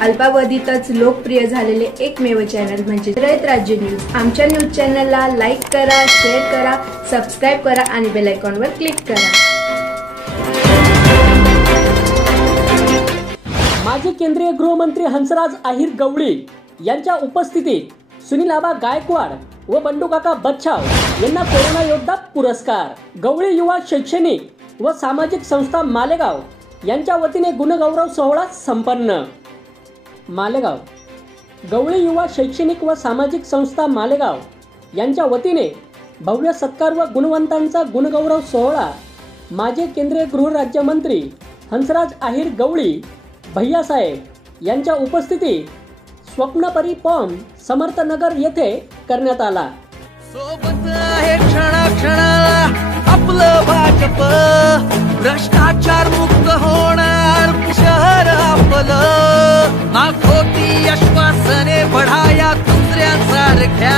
अल्पावधीतच लोकप्रिय झालेले एकमेव चॅनल म्हणजे रयत राज्य न्यूज। आमच्या न्यूज चॅनलला लाईक करा, शेअर करा, सबस्क्राइब करा आणि बेल आयकॉनवर क्लिक करा। माजी केंद्रीय गृहमंत्री हंसराज अहिर गवळी यांच्या उपस्थितीत सुनील आबा गायकवाड व बंडू काका बच्छाव यांना कोरोना योद्धा पुरस्कार। गवळी युवा शैक्षणिक व सामाजिक संस्था मालेगाव यांच्या वतीने गुणगौरव सोहळा संपन्न। मालेगाव गवळी युवा शैक्षणिक व सामाजिक संस्था मालेगाव यांच्या वतीने भव्य सत्कार व गुणवंतांचा गुणगौरव सोहळा माजी केंद्रीय गृहराज्यमंत्री हंसराज अहिर गवळी भैयासाहेब यांच्या उपस्थितीत स्वप्नपरी पॉम समर्थनगर येथे करण्यात आला। सोबत आहे क्षणाक्षणाला आपलं भाजप, भ्रष्टाचार मुक्त होणार शहर आपलं, ना खोटी आश्वासने बढाया दुसऱ्यांसारख्या,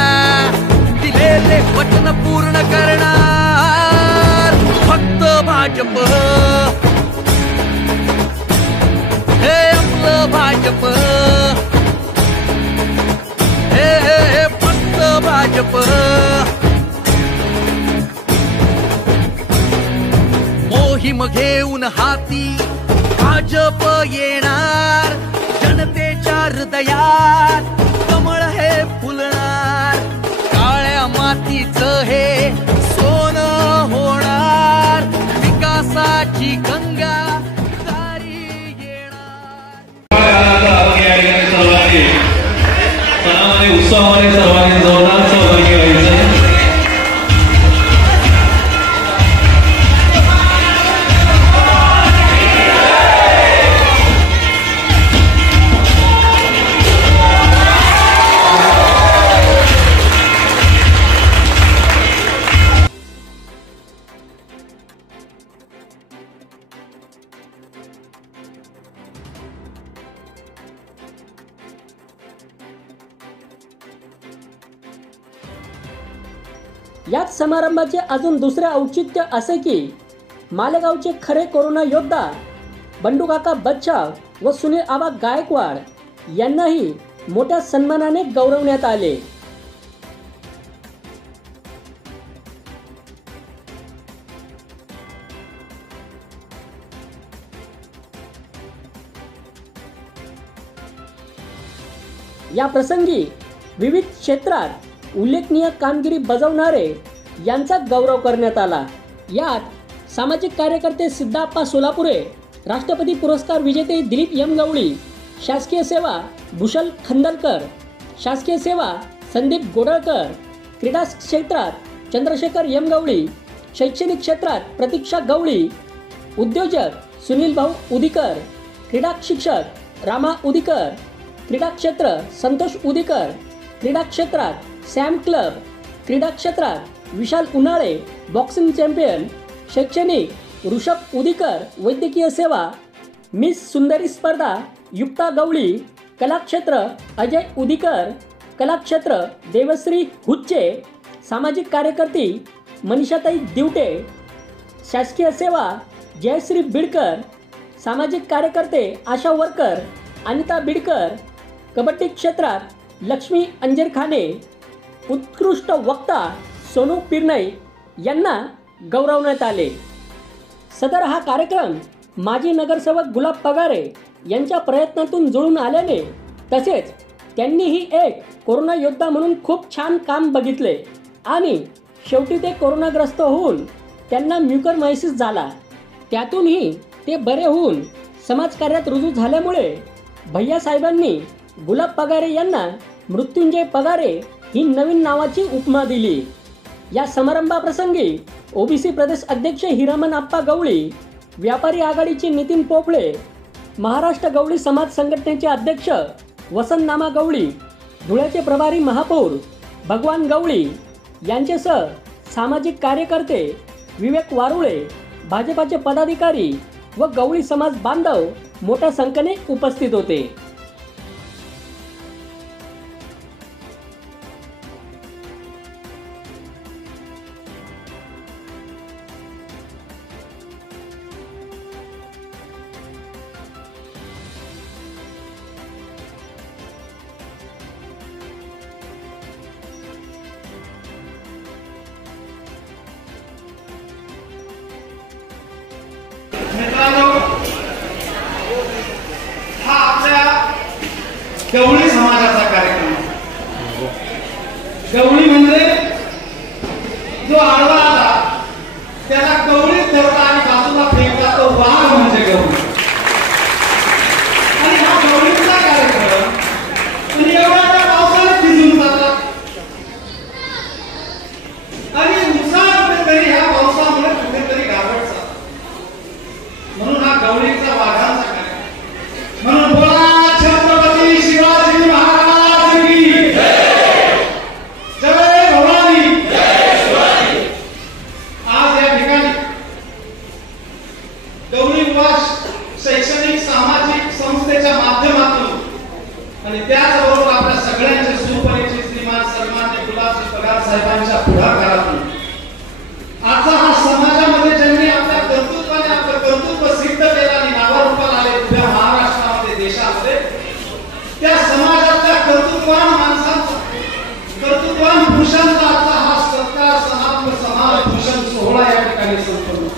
दिलेले वचन पूर्ण करणार फक्त भाजप, हे आपलं भाजप, हे फक्त भाजप। मोहीम घेऊन हाती भाजप येणार, जनतेच्या हृदयात कमळ हे फुलणार, काळ्या मातीचं हे सोनं होणार, विकासाची गंगा दारी येणार। उत्साहाने सर्वांनी जोरदार सहभागी व्हायचं। याच समारंभाचे अजून दुसरे औचित्य असे की मालेगावचे खरे कोरोना योद्धा बंडू काका बच्छाव व सुनील आबा गायकवाड यांनाही मोठ्या सन्मानाने गौरवण्यात आले। या प्रसंगी विविध क्षेत्रात उल्लेखनीय कामगिरी बजावणारे यांचा गौरव करण्यात आला। यात सामाजिक कार्यकर्ते सिद्धाप्पा सोलापुरे, राष्ट्रपती पुरस्कार विजेते दिलीप एम गवळी, शासकीय सेवा भूषल खंदलकर, शासकीय सेवा संदीप गोडळकर, क्रीडा क्षेत्रात चंद्रशेखर एम गवळी, शैक्षणिक क्षेत्रात प्रतीक्षा गवळी, उद्योजक सुनील भाऊ उदिकर, क्रीडा शिक्षक रामा उदिकर, क्रीडा क्षेत्र संतोष उदिकर, क्रीडा क्षेत्रात सॅम क्लब, क्रीडा क्षेत्रात विशाल उन्हाळे बॉक्सिंग चॅम्पियन, शैक्षणिक ऋषभ उदिकर, वैद्यकीय सेवा मिस सुंदरी स्पर्धा युक्ता गवळी, कलाक्षेत्र अजय उदिकर, कलाक्षेत्र देवश्री हुच्चे, सामाजिक कार्यकर्ती मनीषाताई दिवटे, शासकीय सेवा जयश्री बिडकर, सामाजिक कार्यकर्ते आशा वर्कर अनिता बिडकर, कबड्डी क्षेत्रात लक्ष्मी अंजेरखाने, उत्कृष्ट वक्ता सोनू पिरनई यांना गौरवण्यात आले। सदर हा कार्यक्रम माजी नगरसेवक गुलाब पगारे यांच्या प्रयत्नातून जुळून आल्याने तसेच त्यांनीही एक कोरोना योद्धा म्हणून खूप छान काम बघितले आणि शेवटी ते कोरोनाग्रस्त होऊन त्यांना म्युकरमायसिस झाला, त्यातूनही ते बरे होऊन समाजकार्यात रुजू झाल्यामुळे भैयासाहेबांनी गुलाब पगारे यांना मृत्युंजय पगारे ही नवीन नावाची उपमा दिली। या समारंभाप्रसंगी ओबीसी प्रदेश अध्यक्ष हिरामन आप्पा गवळी, व्यापारी आघाडीचे नितीन पोफळे, महाराष्ट्र गवळी समाज संघटनेचे अध्यक्ष वसंत नामा गवळी, धुळ्याचे प्रभारी महापौर भगवान गवळी यांच्यासह सामाजिक कार्यकर्ते विवेक वारुळे, भाजपाचे पदाधिकारी व गवळी समाज बांधव मोठ्या संख्येने उपस्थित होते। गवळी समाजाचा कार्यक्रम. गवळी म्हणजे जो आडवा आला त्याला गवळीत धरला आणि बाजूला फेकला तो वाघ म्हणजे गवळी. आणि हा गवळीचा कार्यक्रम आणि एवढ्या पावसाळ्यात भिजून जातात आणि उत्साह कुठेतरी ह्या पावसामुळे कुठेतरी घाबरतात. म्हणून हा गवळीचा वाघांचा कार्यक्रम. म्हणून बोला छत्रपती शिवाजी महाराज की जय भवानी. आज या ठिकाणी गवळी निवास शैक्षणिक सामाजिक संस्थेच्या माध्यमातून आणि त्याचबरोबर आपल्या सगळ्यांचे सुपरिचित श्रीमान सन्माननीय गुलाबजी पगार साहेबांच्या पुढाकारातून आजचा हा समाजामध्ये ज्यांनी आपल्या कर्तृत्वाने आपलं कर्तृत्व सिद्ध केलं आणि नावारूपाला आले उभ्या महाराष्ट्रामध्ये देशामध्ये त्या समाजातल्या कर्तृत्वान माणसांचा कर्तृत्वान पुरुषांचा आजचा हा सत्कार समाप्त समाज भूषण सोहळा या ठिकाणी संपन्न.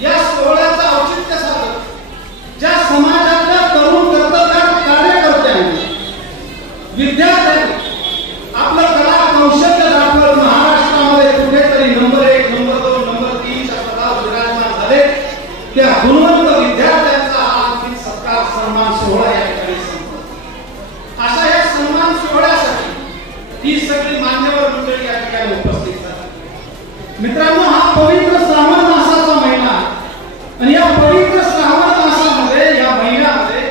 या सोहळ्याचा औचित्य साधत ज्या समाजातल्या तरुण कर्तव्यात कार्यकर्त्यांनी विद्यार्थ्यांनी आपलं कला कौशल्य दाखवत महाराष्ट्रामध्ये कुठेतरी नंबर 1 नंबर 2 नंबर 3 च्या पदावर विराजमान झाले त्या गुणवंत विद्यार्थ्यांचा हा अंतिम सत्कार सन्मान सोहळा या ठिकाणी संपला. अशा या सन्मान सोहळ्यासाठी ही सगळी मान्यवर मंडळी या ठिकाणी उपस्थित झाली. मित्रांनो, हा पवित्र श्रावण मासाचा महिना आणि या पवित्र श्रावण मासामध्ये या महिन्यामध्ये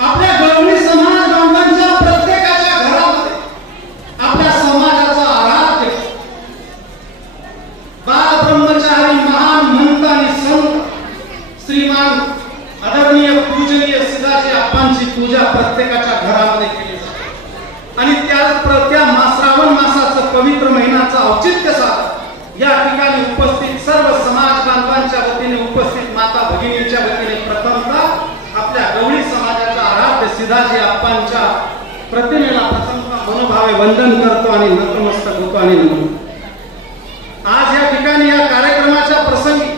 आपल्या गवळी समाज बांधवांच्या प्रत्येकाच्या घरामध्ये आपल्या समाजाचा आराध्य बाल ब्रह्मचारी महान महंत आणि संत श्रीमान आदरणीय पूजनीय सिद्धाजी आप्पांची पूजा प्रत्येकाच्या घरामध्ये केली जाते. आणि त्या श्रावण मासाचं पवित्र महिन्याचं औचित्य साधत या ठिकाणी उपस्थित सर्व समाज बांधवांच्या वतीने उपस्थित माता भगिनींच्या वतीने प्रथमतः आपल्या गवळी समाजाच्या आराध्य सिद्धाजी आप्पांच्या प्रतिमेला प्रथमतः मनोभावे वंदन करतो आणि नतमस्तक होतो आणि नमन. आज या ठिकाणी या कार्यक्रमाच्या प्रसंगी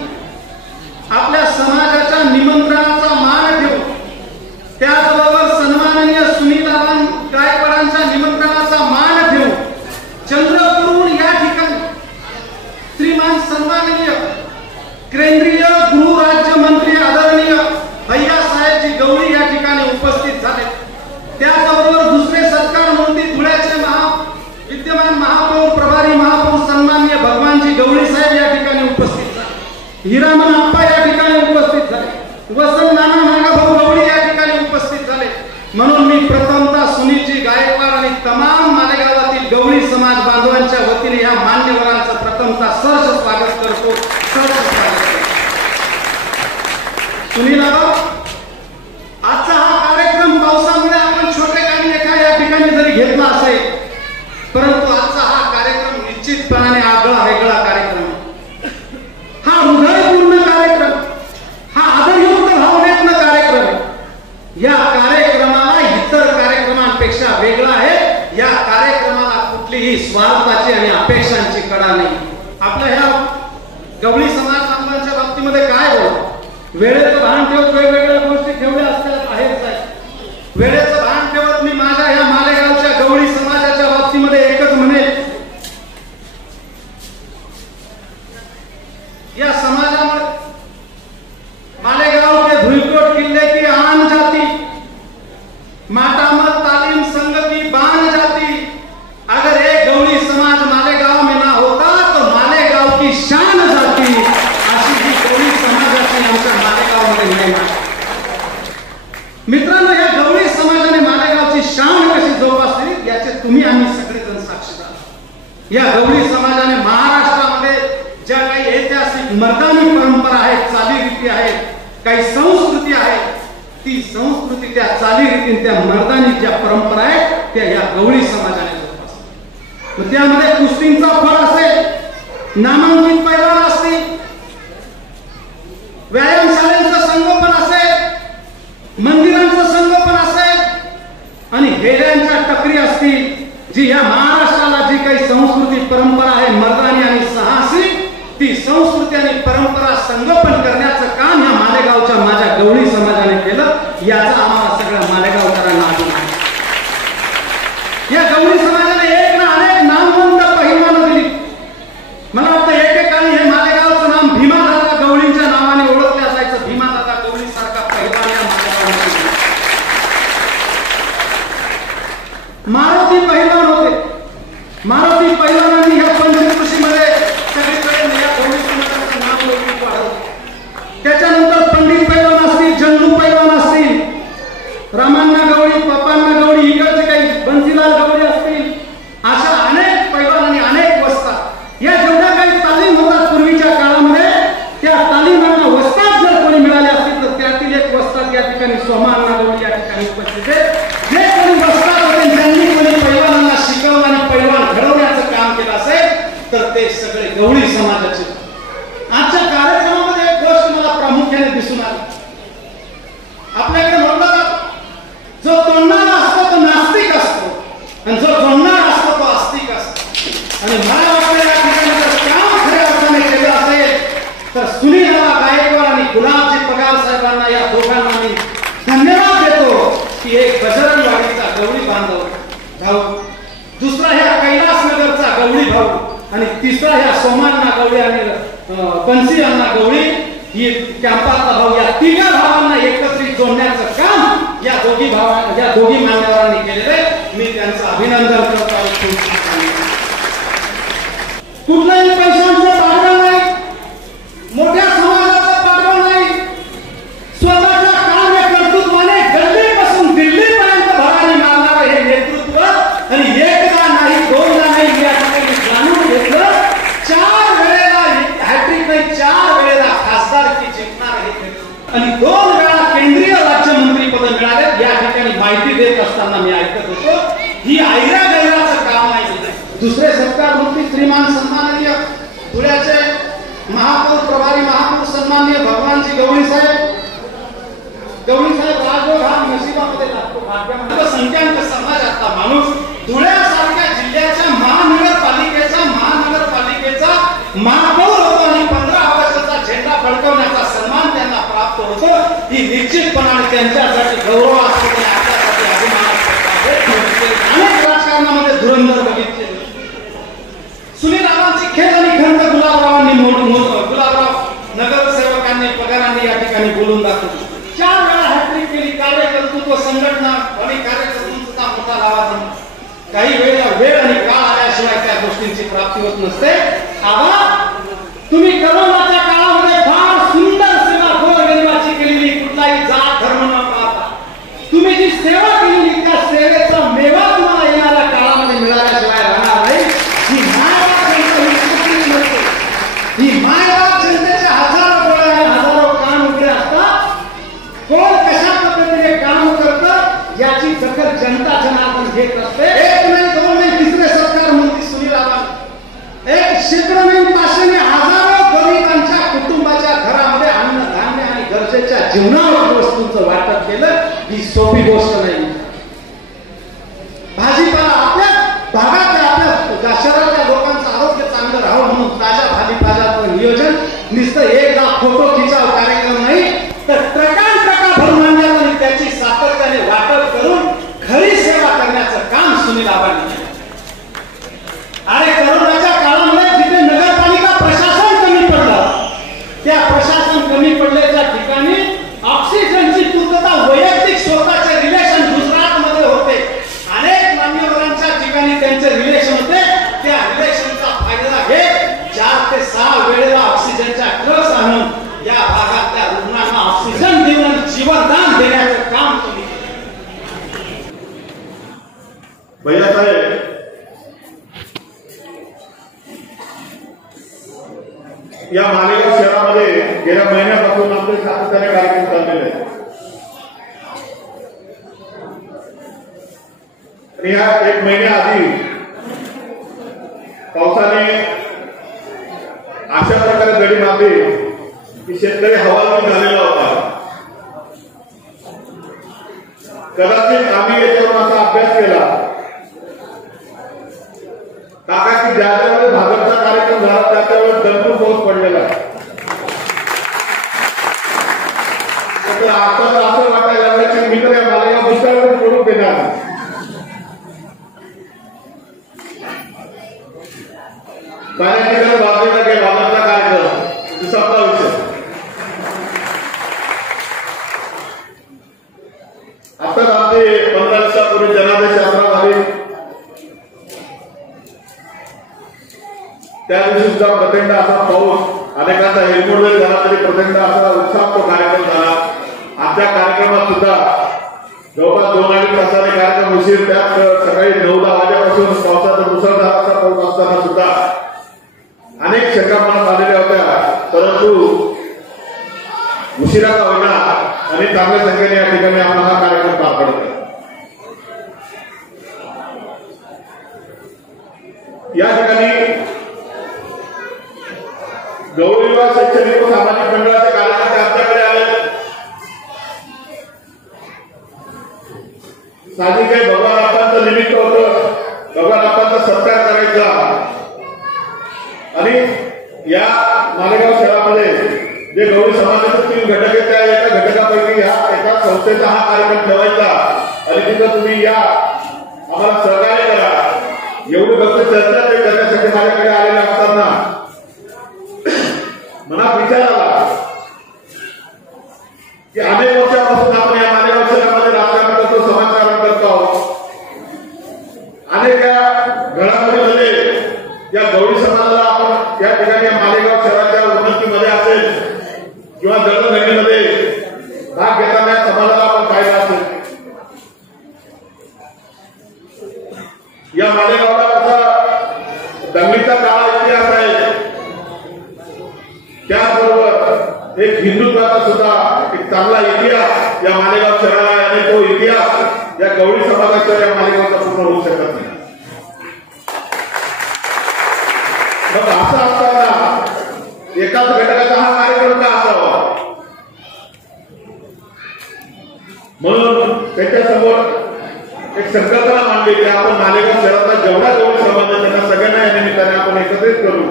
आपल्या समाजाच्या निमंत्रणाचा मान ठेवून त्याचबरोबर सन्माननीय सुनीताबाई गायकवाडांच्या निमंत्रणाचा मान ठेवून चंद्रपूरहून या ठिकाणी श्रीमान सन्माननीय केंद्रीय गृहराज्यमंत्री आदरणीय भैया साहेबजी गवळी या ठिकाणी उपस्थित झाले. त्याचबरोबर दुसरे सत्कार मंत्री धुळ्याचे विद्यमान महापौर प्रभारी महापौर सन्माननीय भगवानजी गवळी साहेब या ठिकाणी उपस्थित झाले. हिरामन आप्पा या ठिकाणी उपस्थित झाले. वसंत नाना नागाभाऊ गवळी या ठिकाणी उपस्थित झाले. म्हणून मी प्रथमतः सुनीलजी गायकवाड आणि तमाम मालेगावातील गवळी समाज बांधवांच्या वतीने या मान्यवरांचं प्रथमतः सहर्ष स्वागत करतो. सुनील आजचा हा कार्यक्रम पावसामुळे आपण छोटेखानी या ठिकाणी जरी घेतला असेल परंतु आजचा हा कार्यक्रम निश्चितपणाने आगळा वेगळा कार्यक्रम, हा हृदयपूर्ण कार्यक्रम, हा आदरयुक्त भावनेतून कार्यक्रम. या कार्यक्रमाला इतर कार्यक्रमांपेक्षा वेगळा आहे. या कार्यक्रमाला कुठलीही स्वार्थाची आणि अपेक्षांची कड़ा नाही. आपल्या ह्या गवळी समाज बांधवांच्या बाबतीमध्ये काय बोल वेळेचं भान ठेवत वेगवेगळ्या गोष्टी ठेवल्या असतात आहेच आहे. वेळेचं भान ठेवत मी माझ्या ह्या मालेगावच्या गवळी समाजाच्या बाबतीमध्ये एकच म्हणेल, या समाजामध्ये मालेगाव के धुईकोट किल्ले की आन जाती, माटामत तालीम संघ की बान जाती. अगर एक गवळी समाज मालेगाव में ना होता तो मालेगाव की शान जाती. अशी ही गवळी समाजाची आमच्या मालेगावमध्ये नाही. मित्रांनो, या गवळी समाजाने मालेगावची शान कशी जोपासली याचे तुम्ही आम्ही सगळेजण साक्षीदार. या गवळी समाजाने महाराष्ट्रामध्ये ज्या काही ऐतिहासिक मर्दानी परंपरा आहेत, चालीरीती आहेत, काही संस्कृती आहे, ती संस्कृती त्या चालीरीती त्या मर्दानी ज्या परंपरा आहेत त्या या गवळी समाजाने जोपासल्या. त्यामध्ये कुस्तींचा फळ असेल, नामांकित पैलवान असतील, व्यायामशाळेचं संगोपन असेल, मंदिरांचं संगोपन असेल आणि हेड्यांच्या टकरी असतील, जी या महाराष्ट्राला जी काही संस्कृती परंपरा आहे मर्दानी आणि साहसी, ती संस्कृती आणि परंपरा संगोपन करण्याचं काम या मालेगावच्या माझ्या गवळी समाजाने केलं. याचा आम्हाला सगळ्या मालेगावकरांना अभिमान आहे. मारुती पहिलवान होते। मारुती पहिलवानांनी ह्या पंचकृषीमध्ये सगळीकडे या गवळी समाजाचं नाव लौकिक वाढवलं। त्याच्यानंतर पंडित पैलवान असतील, जंगू पैलवान असतील, रामांना गवळी, पप्पांना गवळी, इकडचे काही बंसीलाल गवळी असतील, अशा अनेक पैलवान आणि अनेक वस्ताद, या जेवढ्या काही तालीम होतात पूर्वीच्या काळामध्ये, त्या तालीमांना वस्ताद जर कोणी मिळाले असतील तर त्यातील एक वस्ताद या ठिकाणी सोमाअण्णा गवळी या ठिकाणी उपस्थित आहेत। जे कोणी वस्ताद होते, ज्यांनी कोणी पैलवानांना शिकवलं आणि पैलवान घडवण्याचं काम केलं असेल तर ते सगळे गवळी समाजाचे। आजच्या कार्यक्रमामध्ये एक गोष्ट मला प्रामुख्याने दिसून आली। आपल्याकडे म्हटलं जो तोडणारा असतो तो नास्तिक असतो आणि जो जोडणारा असतो तो आस्तिक असतो। आणि मला वाटतं या ठिकाणी जर काम खऱ्या अर्थाने केलं असेल तर सुनील गायकवाड आणि गुलाबजी पगार साहेबांना, या दोघांना मी धन्यवाद देतो की एक बजरंगवाडीचा गवळी बांधव भाऊ, दुसरा ह्या कैलासनगरचा गवळी भाऊ आणि तिसरा ह्या सोमाअण्णा गवळी आणि बंसी अण्णा गवळी ही कॅम्पाचा भाऊ, या तिघा भावांना एकत्रित जोडण्याचं काम या दोघी मान्यवरांनी केलेले। मी त्यांचं अभिनंदन करतो। कुठल्याही पैशांचं पाठबळ नाही, मोठ्या समाजाचं पाठबळ नाही, स्वतःच्या कार्यकर्तृत्वाने गल्लीपासून दिल्लीपर्यंत भरारी मारणारं हे नेतृत्व, आणि एकदा नाही दोनदा नाही या ठिकाणी जाणून घेतलं, 4 वेळेला हॅट्रिक नाही 4 वेळेला खासदारकी जिंकणार हे, आणि 2 वेळा केंद्रीय राज्यमंत्री पद मिळाले। या ठिकाणी माहिती देत असताना मी ऐकत होतो, ही आयरा गैराचं काम नाही। दुसरे सत्कार मंत्री श्रीमान सन्माननीय धुळ्याचे महापौर, प्रभारी महापौर सन्माननीय भगवानजी गवळी साहेब राजयोग हा नशिबामध्ये लागतो, भाग्यामध्ये संख्याक समाजातला माणूस, धुळ्यासारख्या जिल्ह्याच्या महानगरपालिकेचा महापौर होतो आणि 15 वर्षाचा झेंडा फडकवण्याचा सन्मान त्यांना प्राप्त होतो। ही निश्चितपणाने त्यांच्यासाठी गौरव असतो आणि आपल्यासाठी अभिमानास्पद आहे। अनेक राजकारणामध्ये धुरंधर बघितले, सुनीलरावांची खेळ आणि खंत गुलाबराव नगरसेवकांनी पगारांनी या ठिकाणी बोलून दाखवली। 4 वेळा हॅट्रिक केली, कार्यकर्तृत्व, संघटना आणि कार्यकर्तृत्वाचा मोठा लावा। काही वेळेला वेळ आणि काळ आल्याशिवाय त्या गोष्टींची प्राप्ती होत नसते। आवा तुम्ही करोनाच्या काळामध्ये फार सुंदर सेवा गोरगरिबाची केलेली, कुठलाही जात धर्म न पाहता तुम्ही जी सेवा केलेली, त्या सेवेचा मेवा तुम्हाला येणाऱ्या काळामध्ये मिळाल्याशिवाय राहणार नाही। ही मायबाप जनता नसते, ही मायबाप जनतेचे हजारो डोळे आणि हजारो कान उघडे असतात। कोण कशा पद्धतीने काम करतं याची दखल जनता जनार्दन घेत असते। 1 नाही 2 नाही, तिसरे सरकार मंत्री सुनील रावांनी 1 क्षेत्र नाही 500 नाही, हजारो गरिबांच्या कुटुंबाच्या घरामध्ये अन्नधान्य आणि गरजेच्या जीवनावश्यक वस्तूंचं वाटप केलं। ही सोपी गोष्ट नाही। भाजीपाला आपल्या भागातल्या, आपल्या शहरातल्या लोकांचं आरोग्य चांगलं राहावं म्हणून ताज्या भाजीपाल्याचं नियोजन नुसतं एकदा फोटो खिचाव कार्यक्रम नाही, तर ट्रका भरून आणण्यात आणि त्याची सातत्याने वाटप करून खरी सेवा करण्याचं काम सुनील रावांनी केलं। अरे करोनाच्या काळामध्ये जिथे नगरपालिका प्रशासन कमी पडलं, त्या प्रशासन कमी पडल्याच्या ठिकाणी ऑक्सिजनची पूर्तता वैयक्तिक स्वतःचे रिलेशन गुजरातमध्ये होते, अनेक मान्यवरांच्या ठिकाणी त्यांचे रिलेशन होते, त्या रिलेशनचा फायदा घेत 4 ते 6 वेळेला ऑक्सिजनच्या ट्रक्स आणून या भागातल्या रुग्णांना ऑक्सिजन देऊन जीवनदान देण्याचं काम तुम्ही केलं। भैया साहेब, या मालेगाव शहरामध्ये गेल्या महिन्यापासून आपले सातत्याने कार्यक्रम चाललेले आहेत। आणि या 1 महिन्याआधी पावसाने अशा प्रकारे दडी मारली की शेतकरी हवालदिल झालेला होता। कदाचित आम्ही याच्यावर असा अभ्यास केला काका की ज्या त्यावेळेस भाजपचा कार्यक्रम झाला त्यावेळेस भरपूर पाऊस पडलेला आहे। तर आता असं वाटायला लागलं की मी तर या मालेगाव दुष्काळावर पडून देणार। पाण्याची गरज भाजपचा काही भाजपचा कार्यक्रम संपला विषय। आताच आमचे 15 दिवसापूर्वी जनादेश यात्रा झाली। त्या दिवशी सुद्धा प्रचंड असा पाऊस, अनेकांचा हेलमोड जरी झाला तरी प्रचंड असा उत्साह तो कार्यक्रम झाला. आणि त्या कार्यक्रमात सुद्धा जवळपास 2-2.5 तासाने कार्यक्रम उशीर, त्यात सकाळी 9-10 वाजेपासून पावसाचा मुसळधार असा पाऊस असताना सुद्धा अनेक शंका मनात आलेल्या होत्या. परंतु उशिरा का होईना आणि चांगल्या संख्येने या ठिकाणी आपण हा कार्यक्रम पार पडतो. या ठिकाणी गौरीवा शैक्षणिक व सामाजिक मंडळाचे कार्यकर्ते आमच्याकडे आले. साधिक काही भगवान आपणचं निमित्त होतं, भगवान आपणचा सत्कार करायचा. आणि या मालेगाव शहरामध्ये जे गौरी समाजाचे 3 घटक आहेत त्या एका घटकापैकी एका संस्थेचा हा कार्यक्रम ठेवायचा. आणि तिथं तुम्ही या, आम्हाला सहकार्य करा. एवढी फक्त चर्चा ते करण्यासाठी माझ्याकडे आलेले असताना मनात विचार आला की अनेक वर्षापासून आपण या मालेगाव शहरामध्ये राजकारण करतो, समाजकारण करतो. अनेक घडामोडीमध्ये या गौरी समाजाला आपण या ठिकाणी मालेगाव शहराच्या उन्नतीमध्ये असेल किंवा दळणवळणीमध्ये भाग घेताना समाजाला आपण पाहिलं असेल. या मालेगावला कसा दंगलीचा काळा इतिहास आहे, त्याचबरोबर एक हिंदुत्वाचा सुद्धा एक चांगला इतिहास या मालेगाव शहराला आहे. आणि तो इतिहास या गौरी समाजाच्या या मालेगावचा पूर्ण होऊ शकत नाही. मग असं असताना एकाच घटकाचा हा कार्यक्रम का असावा, म्हणून त्याच्यासमोर एक संकल्पना मांडली की आपण मालेगाव शहरातला जेवढा गौरी समाज आहे त्यांना सगळ्यांना या निमित्ताने आपण एकत्रित करू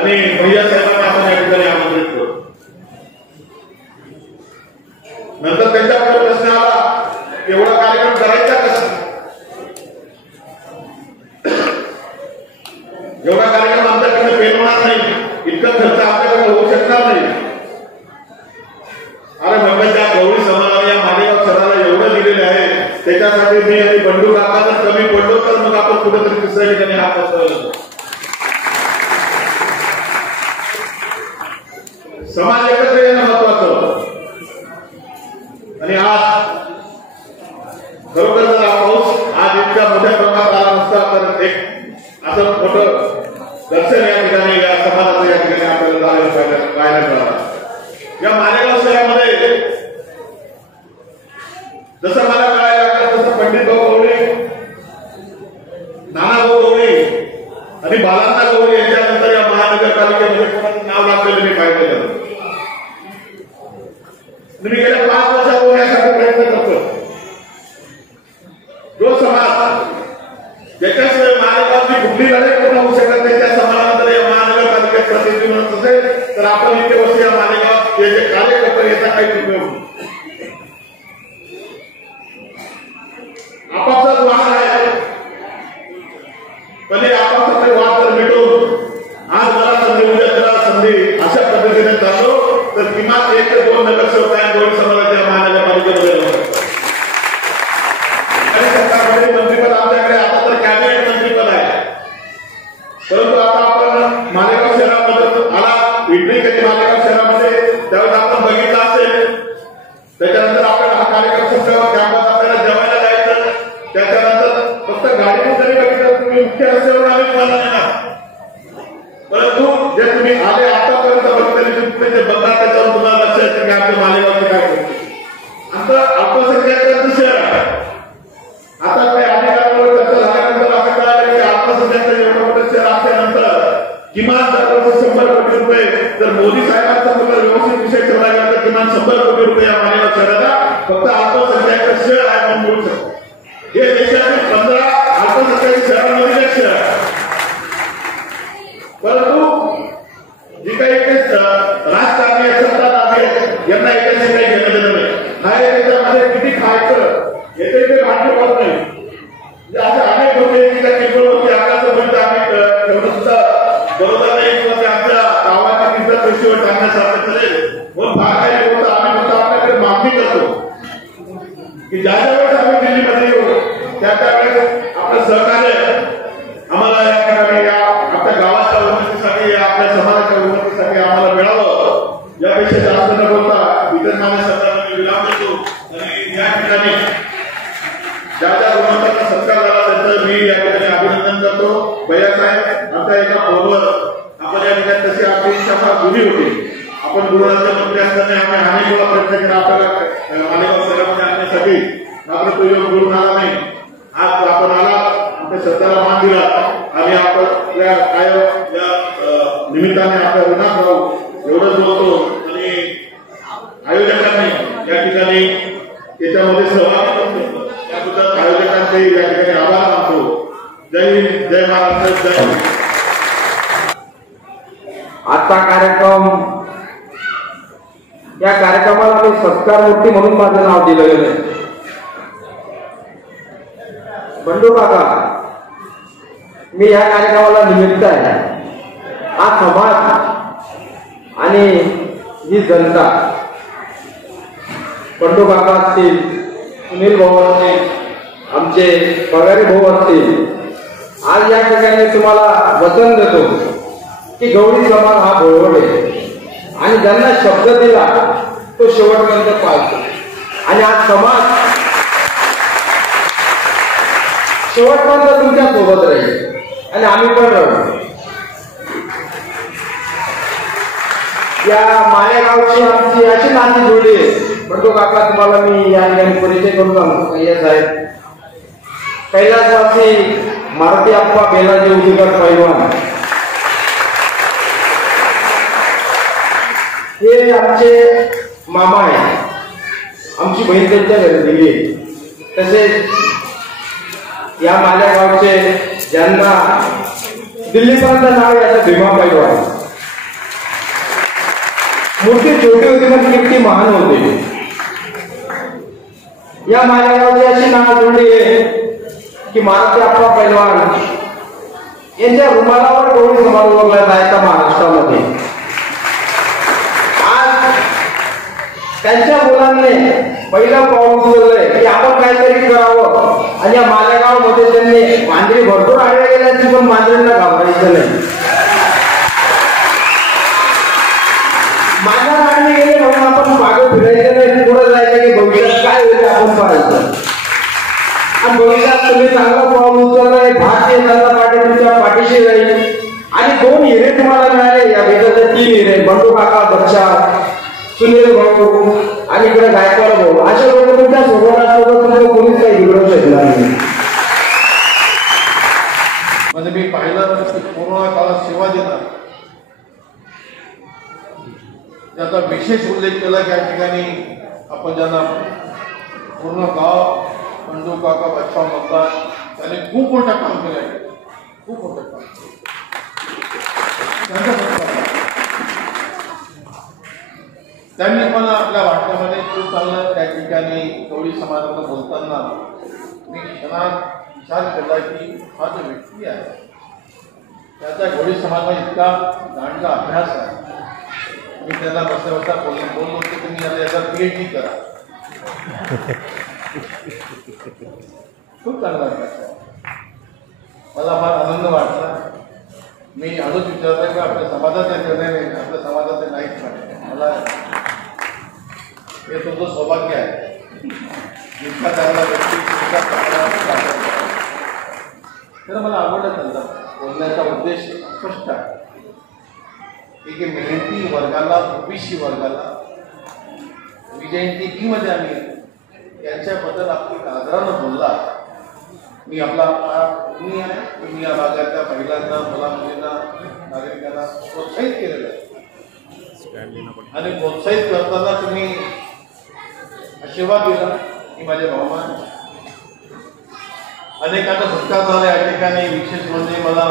आणि भैया साहेबांना आपण या ठिकाणी आमंत्रित करू. नंतर त्यांच्याकडे प्रश्न आला एवढा कार्यक्रम करायचा कसा, एवढा कार्यक्रम आमच्याकडे पेलवणार नाही, इतका खर्च आमच्याकडे होऊ शकणार नाही. अरे म्हटलं त्या गौरी समाजाने या मालेगाव शहराला एवढं दिलेलं आहे, त्याच्यासाठी मी आणि बंडू काका जर कमी पडलो तर मग आपण कुठेतरी दुसऱ्या ठिकाणी हात बसवला. समाज एकत्र येणं महत्वाचं. आणि आज खरोखर जर हा पाऊस आज इतक्या मोठ्या प्रमाणात आला नसता तर एक असं मोठं दर्शन या ठिकाणी या समाजाचं या ठिकाणी आपल्याला पाहायला मिळालं. या मालेगाव शहरामध्ये जसं मला कळायला लागलं तसं पंडित भाऊ गवळी, नाना भाऊ गवळी आणि बालांना गवळी यांच्यानंतर या महानगरपालिकेमध्ये कोणाचं नाव लागलेलं मी पाहिलेलं. मी गेल्या 5 वर्षापासून यासाठी प्रयत्न करतो. जो समाज ज्याच्याशिवाय मालेगावची कुठली लढाई पूर्ण होऊ शकत नाही त्या समाजानंतर या महानगरपालिकेत प्रतिनिधी म्हणत असेल तर आपण इतके वर्ष या मालेगाव जे कार्यकर्ते याचा काही उपयोग. आपापसात वाद आहे पण आपापसातले वाद जर मिटवून आज मला संधी उद्या त्याला संधी अशा पद्धतीने चाललो तर किमान 1 ते 2 लक्ष रुपये गौरी समाजाच्या महानगरपालिकेमध्ये मंत्रिपद आमच्याकडे आता तर कॅबिनेट मंत्रिपद आहे. परंतु आता आपण मालेगाव शहरामध्ये आला इडली कधी मालेगाव शहरामध्ये त्यावेळेस आपण बघितलं असेल. त्याच्यानंतर आपण हा कार्यक्रम संपल्यावर त्यामध्ये आपल्याला जेवायला जायचं. त्याच्यानंतर फक्त गाडीतून जरी बघितलं तुम्ही मुख्य रस्त्यावर आम्ही तुम्हाला नेणार. परंतु जे तुम्ही आले आतापर्यंत बघितले जे बघणार त्याच्यावर तुम्हाला लक्ष येतं की आपल्या मालेगावचे काय करते. आमचं अल्पसंख्याकांचं शहर आहे. आता काही अधिकाऱ्यांवर चर्चा झाल्यानंतर आपण कळालं की अल्पसंख्याकांचं एवढं मोठं शहर असल्यानंतर किमान दरवर्षी 100 कोटी रुपये जर मोदी साहेबांचा व्यवस्थित विषय ठेवला गेला तर किमान 100 कोटी रुपये या मालेगाव शहराला फक्त अल्पसंख्याक शहर आहे म्हणून बोलू शकतो. हे देशातील 15 अल्पसंख्याक शहरांमधील एक शहर आहे. परंतु जी काही राजकारणी सत्ताधारी यांना याच्याशी काही घेणं देणं नाही. हा याच्यामध्ये किती खायचं याचे इथे भांडण होत नाही. असे अनेक लोक त्या टेबलवरती आकाचं बंद आम्ही ठेवणं सुद्धा बरोबर नाही किंवा ते आमच्या गावाच्या इतर पेशीवर टाकण्यासारखं चालेल. म्हणून काही लोक आम्ही फक्त आपल्याकडे मागणी करतो की ज्या ज्या वेळेस आम्ही दिल्लीमध्ये येऊ त्या वेळेस आपलं सहकार्य शाखा जुनी होती. आपण गुरुराज्य मंत्री असताना आम्ही अनेक वेळा प्रयत्न केला आपल्याला मालेगाव शहरामध्ये आणण्यासाठी, मात्र तो योग घडून आला नाही. आज आपण आला, आपल्या शब्दाला मान दिला आणि आपल्या काय या निमित्ताने आपल्या ऋणात राहू एवढंच बोलतो. आणि आयोजकांनी या ठिकाणी त्याच्यामध्ये सहभागी होतो त्याबद्दल आयोजकांचे या ठिकाणी आभार मानतो. जय हिंद, जय महाराष्ट्र, जय हिंद. आजचा कार्यक्रम, या कार्यक्रमाला मी सत्कार मूर्ती म्हणून माझं नाव दिलं गेलं. बंडू काका, मी या कार्यक्रमाला निमित्त आहे. हा समाज आणि ही जनता, बंडू काका असतील, सुनील भाऊ असतील, आमचे पगारी भाऊ असतील, आज या ठिकाणी तुम्हाला वचन देतो की गवळी समाज हा बळवट आहे आणि ज्यांना शब्द दिला तो शेवटपर्यंत पाळतो. आणि आज समाज शेवटपर्यंत तुमच्या सोबत राहील आणि आम्ही पण राहू. या मालेगावची आमची अशी नाती जोडली आहे. बंडू काका, तुम्हाला मी या ठिकाणी परिचय करून सांगतो. येत आहेत कैलासवासी मारुती अप्पा बेलाजी उदीकर पैलवान, हे आमचे मामा आहे. आमची बहीण त्यांच्या घरी दिली. तसेच या मालेगावचे ज्यांना दिल्लीपर्यंत नाव याचं भीमा पैलवान. मूर्ती छोटी होती पण किती महान होते. या मालेगावची अशी नाव जोडली आहे की मारुती अप्पा पैलवान यांच्या रुमालावर गवळी समाज ओळखला जायचा महाराष्ट्रामध्ये. आज त्यांच्या मुलांनी पहिलं पाऊल उचललंय की आपण काहीतरी करावं. आणि या मालेगाव मध्ये त्यांनी मांजरी भरपूर आढळल्या गेल्याची, पण मांजरींना घाबरायचं नाही. मांजर आणले गेले म्हणून आपण मागं फिरायचं नाही, पुढे जायचं की भविष्यात काय होईल आपण पाहायचं. आणि भविष्यात तुम्ही चांगलं पाऊल उचललंय. भारतीय जनता पार्टी तुमच्या पाठीशी राहील. आणि 2 हिरे तुम्हाला मिळाले, या पैकी 3 हिरे, बंडू काका, बच्चा, सुनील भाऊ आणि इकडे गायकवाड भाऊ, अशा लोक तुमच्या सोबत असल्यावर तुम्हाला कोणीच काही बिघडवू शकणार नाही. म्हणजे मी पाहिलं की कोरोना काळात सेवा देणार त्याचा विशेष उल्लेख केला. त्या ठिकाणी आपण ज्यांना पूर्ण गाव बंडू काका बच्चा मतदार त्याने खूप मोठं काम केलं आहे. खूप मोठं काम त्यांनी पण आपल्या वाटण्यामध्ये खूप चांगलं. त्या ठिकाणी गवळी समाजाला बोलताना मी क्षणात विचार केला की हा जो व्यक्ती आहे त्याचा गवळी समाजाला इतका दांडगा अभ्यास आहे. मी त्याला बसल्या बसता बोललो की तुम्ही आता याचा PhD करा. खूप चांगला अभ्यास आहे. मला फार आनंद वाटला. मी अजून विचारलं की आपल्या समाजाचा निर्णय नाही, आपल्या समाजाचे नाहीच वाटत. मला हे तुमचं सौभाग्य आहे. इतका चांगला व्यक्ती इतका चांगला. तर मला आवडलं त्यांचा बोलण्याचा उद्देश स्पष्ट आहे की मेहनती वर्गाला, ओबीसी वर्गाला विजयंती मध्ये आम्ही यांच्याबद्दल आपण आदरानं बोलला. मी आपला तुम्ही आहे, तुम्ही या भागातल्या महिलांना, मुलांना, नागरिकांना प्रोत्साहित केलेलं आहे. आणि प्रोत्साहित करताना तुम्ही आशीर्वाद दिला की माझे बहुमान. अनेकांना सत्कार झाला या ठिकाणी. विशेष म्हणजे मला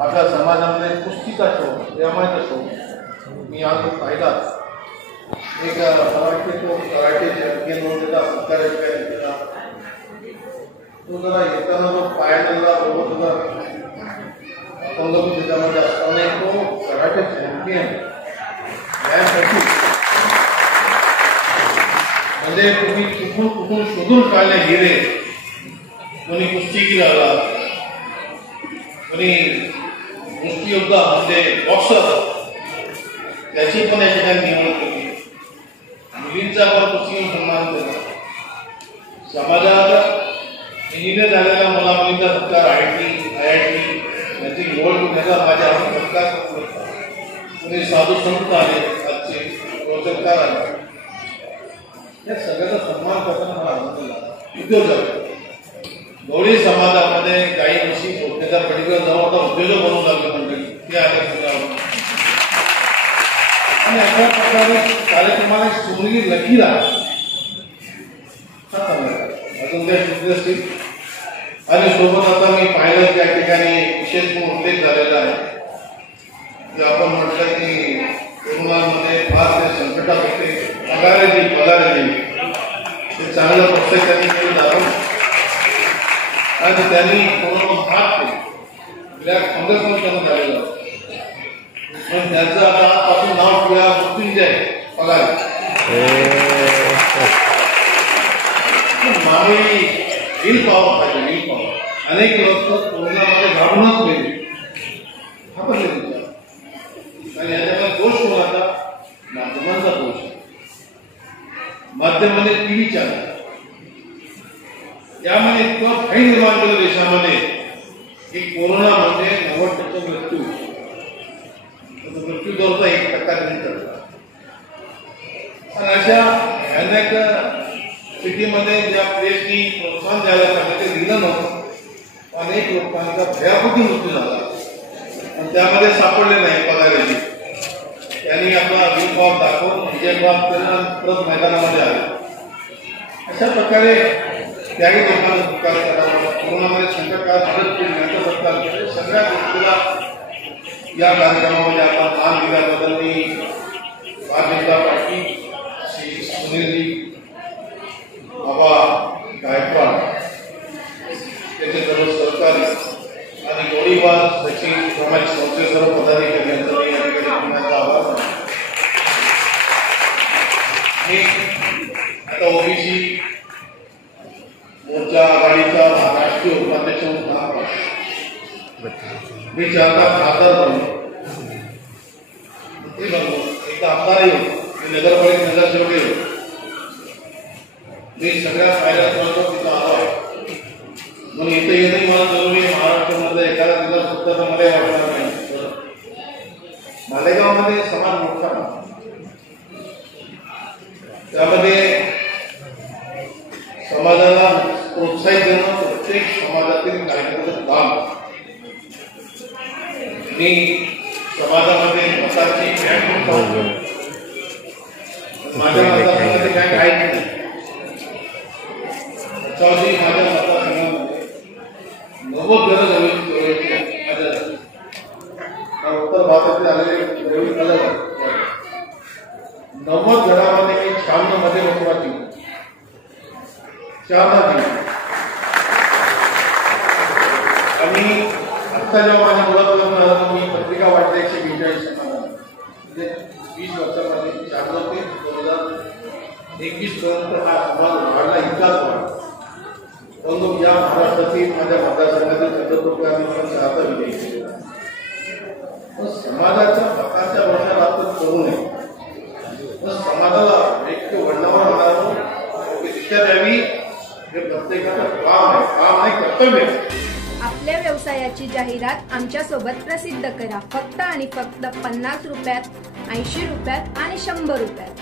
आपल्या समाजामध्ये कुस्तीचा शो, व्यायामाचा शो मी आज पाहिला. एक मराठी तो कराटे चॅम्पियन म्हणून त्याचा सत्कार केला. तो जरा येताना जो पायाला बरोबर तुझा अपंग त्याच्यामध्ये असताना तो कराटे चॅम्पियन यासाठी म्हणजे तुम्ही कुठून शोधून काढले हिरे. कोणी कुस्तीगीर आला, कोणी मुष्टियोद्धा म्हणजे बॉक्सर, त्याची पण या ठिकाणी निवड केली. मुलींचा पण कुस्तीवर सन्मान केला. समाजात इंजिनियर झालेल्या मुला मुलींचा सत्कार, IIT याची निवड करण्याचा माझ्या हातून सत्कार करतो. कोणी साधू संत आले, आजचे रोजगार आले, या सगळ्याचा सन्मान करताना मला आनंद झाला. उद्योजक गवळी समाजामध्ये गाई म्हशी झोपण्याच्या पलीकडे जाऊन आता उद्योजक बनवून लागले मंडळी ते आले तुझ्यावर. आणि अशा प्रकारे कार्यक्रमाला सोनगी लकीर आहे अजून त्या शिकले असतील. आणि सोबत आता मी पाहिलं त्या ठिकाणी विशेष उल्लेख झालेला आहे की आपण म्हटलं की कोरोनामध्ये फार ते संकटात होते, पगारे ते चांगलं प्रत्येकाने केलं जातं. आणि त्यांनी कोरोना हात केली ब्लॅक फंगस पण त्यांना झालेलं पण त्याचं आता आजपासून नाव ठेवूया मृत्युंजय पगार. मानवी विल पॉवर पाहिजे, विल पॉवर. अनेक लोक कोरोनामध्ये घाबरूनच गेले, घाबरले तुमच्या. आणि याच्यामध्ये दोष कोणाचा? माध्यमांचा दोष. माध्यमाने टीव्ही चॅनल त्यामध्ये इतकं भय निर्माण केलं देशामध्ये की कोरोना म्हणजे 90% मृत्यूदरचा 1% कमी करतात. आणि अशा भयानक स्थितीमध्ये ज्या प्रेसनी प्रोत्साहन द्यायला पाहिजे ते दिलं नव्हतं. अनेक लोकांचा भयापोटी मृत्यू झाला आणि त्यामध्ये सापडले नाही पगाराची. त्यांनी आपला विल पॉवर दाखवून विजय प्राप्त करून परत मैदानामध्ये आले. अशा प्रकारे त्याही लोकांना स्वीकार करावा. कोरोनामध्ये संकट काळ मदत केली यांचं सरकार केले. सगळ्या गोष्टीला या कार्यक्रमामध्ये आपण मान दिल्याबद्दल मी भारतीय जनता पार्टी श्री सुनीलजी बाबा गायकवाड त्याचे सर्व सहकारी आणि गोळीबार सचिव सामाजिक संस्थे सर्व पदाधिकारी यांचा मी या ठिकाणी पुण्याचा आभार मानतो. मी आता ओबीसी मोर्चा आघाडीचा महाराष्ट्रीय उपाध्यक्ष म्हणून काम करतो. मी चारदा खासदार बनलो, ते बनलो, एकदा आमदारही होतो, मी नगरपालिका नगरसेवकही होतो. मी सगळ्या फायदा करतो तिथं आलो आहे म्हणून इथे येणंही मला जरुरी. महाराष्ट्रामध्ये एखादा जिल्हा सुद्धा तर मला वाटणार नाही. मालेगावमध्ये समाज मोठा त्यामध्ये समाजाला प्रोत्साहित देणं प्रत्येक समाजातील कार्यक्रमाचं काम. मी समाजामध्ये मताची बँक म्हणतो, माझ्या मतदारसंघाची बँक आहे की नाही त्याच्यावरती माझ्या मतदारसंघामध्ये 90 घरं माझ्या उत्तर भारतातील आलेले नवीन अलग आहे. 90 घरामध्ये मी 96 मध्ये महत्वाची 4 आणि आता जेव्हा माझ्या मुलाला मी पत्रिका वाटली 142 म्हणजे 20 वर्षामध्ये 96 ते 2021 पर्यंत हा समाज वाढला, इतकाच वाढला. परंतु या महाराष्ट्रातील माझ्या मतदारसंघातील चंद्रपूर आता विजयी केलेला. समाजाच्या मताच्या वर्षात आपण करू नये. समाजाला एक वळणावर आणावं, दिशा द्यावी हे प्रत्येकाचं काम आहे, काम आणि कर्तव्य. आपल्या व्यवसायाची जाहिरात आमच्यासोबत प्रसिद्ध करा. फक्त आणि फक्त 50 रुपयात, 80 रुपयात आणि 100 रुपयात.